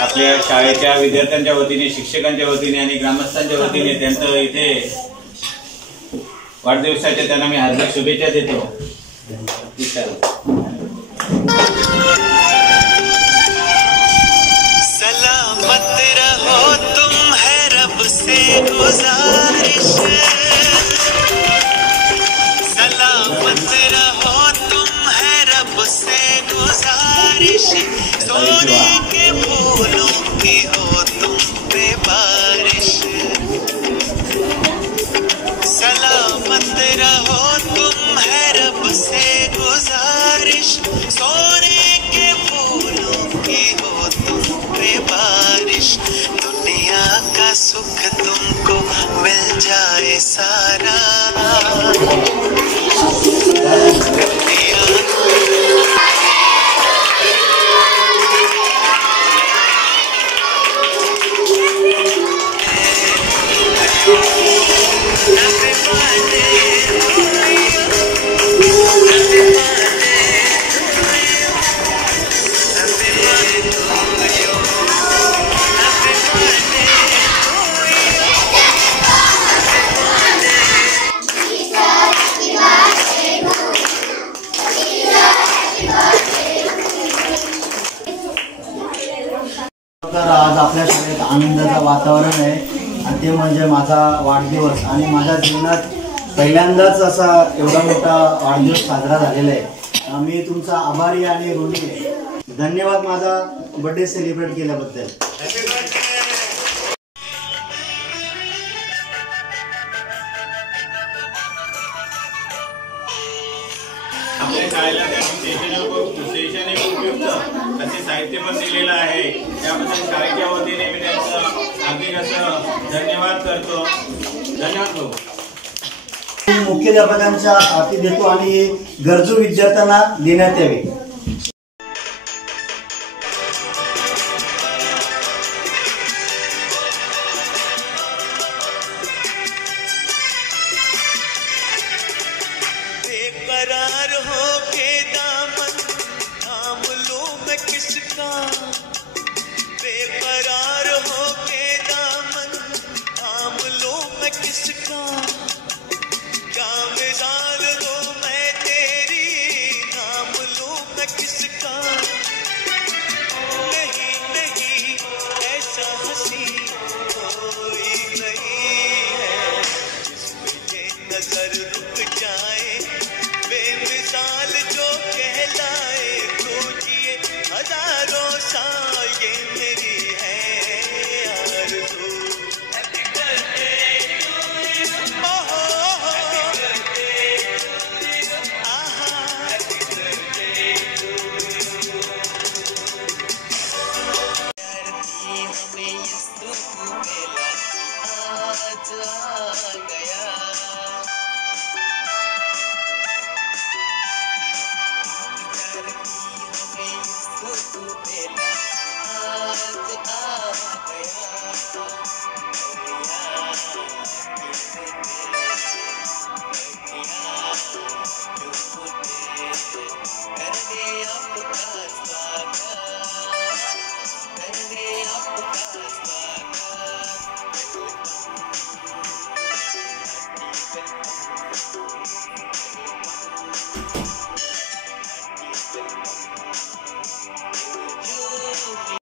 आपल्या शाळेच्या विद्यार्थ्यांच्या वतीने, शिक्षकांच्या वतीने आणि ग्रामस्थांच्या वतीने त्यांचं इथे वाढदिवसाच्या त्यांना मी हार्दिक शुभेच्छा देतो. सलामत रहो तुम है रब से गुजारिश, सलामत रहो तुम है रब से गुजारिश, सोने के फूलों की हो तुम पे बारिश, सलामत रहो तुम है रब से गुजारिश, सोने के फूलों की हो तुम पे बारिश, दुनिया का सुख तुमको मिल जाए सारा, आज आपल्या शाळेत आनंदाचं वातावरण आहे आणि ते म्हणजे माझा वाढदिवस आणि माझ्या जीवनात पहिल्यांदाच असा एवढा मोठा वाढदिवस साजरा झालेला आहे. मी तुमचा आभारी आणि ऋणी आहे. धन्यवाद माझा बर्थडे सेलिब्रेट केल्याबद्दल. आपल्या शाळेला शैक्षणिक उपयुक्त तसे साहित्य पण दिलेलं आहे. त्याबद्दल शाळेच्या वतीने मी त्यांचं हार्दिक असं धन्यवाद करतो. धन्यवाद भाऊ. मुख्याध्यापकांच्या हाती देतो आणि गरजू विद्यार्थ्यांना देण्यात यावे. बेकरार हो के दामन थाम लूं मैं किसका, बेकरार हो के दामन थाम लूं मैं किसका, क्या मिसाल दूं मैं तेरी नाम लूं मैं किसका, नहीं नहीं ऐसा हंसी कोई नहीं है जिसमें ये नजर